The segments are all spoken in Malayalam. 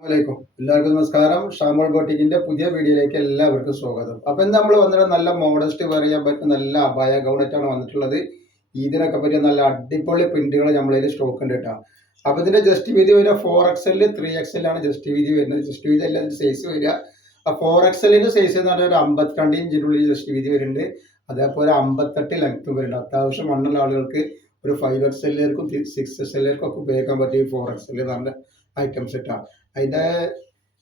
അസ്സലാമലൈക്കും. എല്ലാവർക്കും നമസ്കാരം. ഷാമോൾ ബോട്ടിക്കിന്റെ പുതിയ വീഡിയോയിലേക്ക് എല്ലാവർക്കും സ്വാഗതം. അപ്പൊ നമ്മൾ വന്നിട്ട് നല്ല മോഡസ്റ്റ് പറയാൻ പറ്റുന്ന നല്ല അബായ ഗൗണറ്റാണ് വന്നിട്ടുള്ളത്. ഇതിനൊക്കെ പറ്റിയ നല്ല അടിപൊളി പ്രിന്റുകൾ നമ്മളതിൽ സ്റ്റോക്ക് ഉണ്ട് കേട്ടോ. അപ്പൊ ഇതിന്റെ ജസ്റ്റ് വീതി വരിക 4XL 3XL ആണ് ജസ്റ്റ് വീതി വരുന്നത്. ജസ്റ്റ് വീതി അല്ല സൈസ് വരിക. ആ 4XLന്റെ സൈസ് എന്ന് പറഞ്ഞാൽ ഒരു 52 ഇഞ്ചിനുള്ളിൽ ജസ്റ്റ് വീതി വരുന്നുണ്ട്. അതേപോലെ 58 ലെങ്ത്തും വരുന്നുണ്ട്. അത്യാവശ്യം മണ്ണുള്ള ആളുകൾക്ക് ഒരു 5XLർക്കും 6XLർക്കും ഒക്കെ ഉപയോഗിക്കാൻ പറ്റിയ 4XL എന്ന് പറഞ്ഞ ഐറ്റംസ് ഇട്ടാണ്. അതിൻ്റെ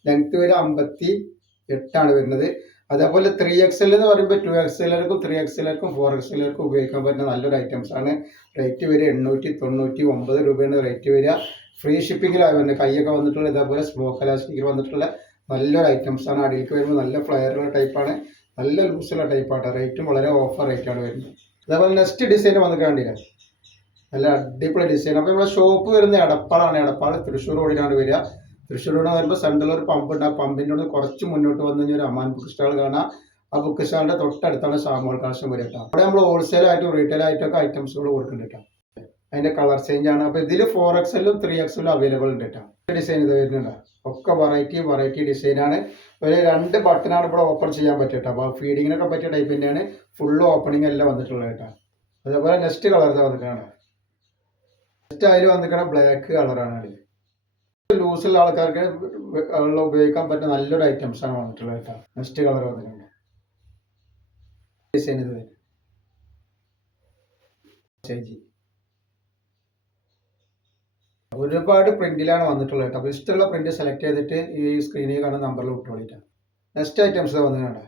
ലെങ്ത് വരെ 58 വരുന്നത്. അതേപോലെ 3XL എന്ന് പറയുമ്പോൾ 2XLർക്കും 3XLർക്കും 4XLർക്കും ഉപയോഗിക്കാൻ പറ്റുന്ന നല്ലൊരു ഐറ്റംസ് ആണ്. റേറ്റ് വരെ 899 രൂപയാണ് റേറ്റ് വരിക. ഫ്രീ ഷിപ്പിങ്ങിലാണ് വരുന്നത്. കൈയൊക്കെ വന്നിട്ടുള്ള ഇതേപോലെ സ്മോക്ക് എലാസ്റ്റിക്കിൽ വന്നിട്ടുള്ള നല്ലൊരു ഐറ്റംസ് ആണ്. അടിയിലേക്ക് വരുമ്പോൾ നല്ല ഫ്ലെയറുള്ള ടൈപ്പാണ്, നല്ല ലൂസുള്ള ടൈപ്പാണ്. റേറ്റും വളരെ ഓഫർ റേറ്റാണ് വരുന്നത്. അതേപോലെ നെക്സ്റ്റ് ഡിസൈൻ വന്നിട്ട് കണ്ടില്ല, നല്ല അടിപൊളി ഡിസൈൻ. അപ്പോൾ നമ്മുടെ ഷോപ്പ് വരുന്നത് എടപ്പാളാണ്. എടപ്പാൾ തൃശ്ശൂർ റോഡിനാണ് വരിക. തൃശ്ശൂർ റോഡ് വരുമ്പോൾ സെൻട്രൽ ഒരു പമ്പ് ഉണ്ട്. ആ പമ്പിൻ്റെ കൂടെ കുറച്ച് മുന്നോട്ട് വന്നു കഴിഞ്ഞാൽ ഒരു അമാൻ ബുക്ക് സ്റ്റാൾ കാണാം. ആ ബുക്ക് സ്റ്റാളിൻ്റെ തൊട്ടടുത്താണ് ഷാമോൾ കളക്ഷൻ വരിക കേട്ടോ. അവിടെ നമ്മൾ ഹോൾസെയിൽ ആയിട്ടും റീറ്റെയിൽ ആയിട്ടൊക്കെ ഐറ്റംസുകൾ കൊടുക്കുന്നുണ്ട് കേട്ടോ. അതിൻ്റെ കളർ ചേഞ്ച് ആണ്. അപ്പോൾ ഇതിൽ 4XLും 3XLും അവൈലബിൾ ഉണ്ട് കേട്ടോ. ഡിസൈൻ ഇത് വരുന്നുണ്ട്. ഒക്കെ വെറൈറ്റി ഡിസൈനാണ്. ഒരു 2 ബട്ടനാണ് ഇവിടെ ഓപ്പൺ ചെയ്യാൻ പറ്റുക കേട്ടോ. അപ്പോൾ ഫീഡിങ്ങിനൊക്കെ പറ്റിയ ടൈപ്പ് തന്നെയാണ്. ഫുള്ള് ഓപ്പണിംഗ് എല്ലാം വന്നിട്ടുള്ളത് കേട്ടോ. അതേപോലെ നെക്സ്റ്റ് കളർ വന്നിട്ടാണ്. നെക്സ്റ്റ് അതിൽ വന്നിട്ട് ബ്ലാക്ക് കളറാണ്. അതിൽ ലൂസുള്ള ആൾക്കാർക്ക് ഉപയോഗിക്കാൻ പറ്റുന്ന നല്ലൊരു ഐറ്റംസ് ആണ് വന്നിട്ടുള്ളത് കേട്ടോ. നെക്സ്റ്റ് കളർ വന്നിട്ടുണ്ട്. ഡിസൈൻ ഇത് ഒരുപാട് പ്രിന്റിലാണ് വന്നിട്ടുള്ളത് കേട്ടോ. അപ്പോൾ ഇഷ്ടമുള്ള പ്രിന്റ് സെലക്ട് ചെയ്തിട്ട് ഈ സ്ക്രീനിൽ കാണുന്ന നമ്പറിൽ വിട്ടോളിട്ടാണ്. നെക്സ്റ്റ് ഐറ്റംസ് വന്നിട്ടുണ്ട്.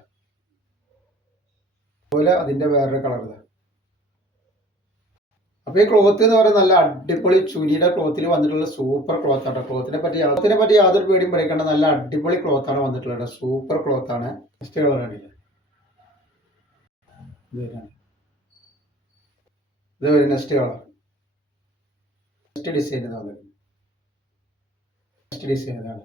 അതുപോലെ അതിൻ്റെ വേറൊരു കളർ. അപ്പോൾ ഈ ക്ലോത്ത് എന്ന് പറയുന്നത് നല്ല അടിപൊളി ചുരിയുടെ ക്ലോത്തിൽ വന്നിട്ടുള്ള സൂപ്പർ ക്ലോത്ത് ആണ്. ക്ലോത്തിനെ പറ്റി യാതൊരു പേടിയും പഠിക്കേണ്ട നല്ല അടിപൊളി ക്ലോത്ത് ആണ് വന്നിട്ടുള്ളത്. സൂപ്പർ ക്ലോത്ത് ആണ്. നെക്സ്റ്റ് കളർ ആണില്ല, ഇത് വരും നെക്സ്റ്റ് കളർ. നെക്സ്റ്റ് ഡിസൈൻ ഇതാണ്.